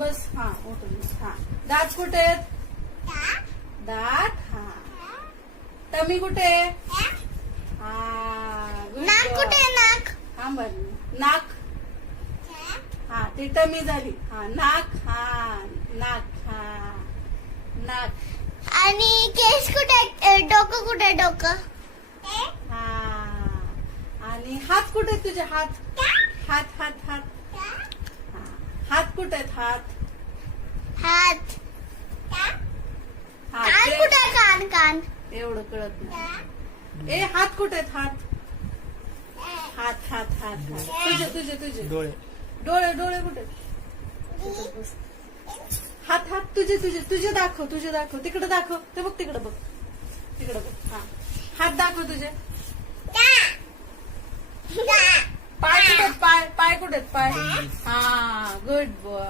बस. हा उठून बस. हा दात कुठे आहेत? दात. हा टमी कुठे? हा नाक कुठे? नाक. हा बर नाक. हा ती टमी झाली. हा नाक. हा नाक. हा नाक. आणि केस कुठे? डोकं कुठे? डोकं. हा आणि हात कुठे तुझे? हात हात हात हात. हा हात कुठे आहेत? हात. हात. हा कान कुठे? कान. कान. एवढं कळत नाही. ए हात कुठे आहेत? हात. हात हात हात हात. तुझे तुझे तुझे डोळे. डोळे डोळे कुठे? हात हात तुझे तुझे तुझे दाखव. तुझे दाखव. तिकडे दाखव. ते बघ तिकडे बघ. तिकडे बघ. हा हात दाखव तुझे. पाय कुठे? पाय पाय कुठे? पाय. हा गुड बॉय.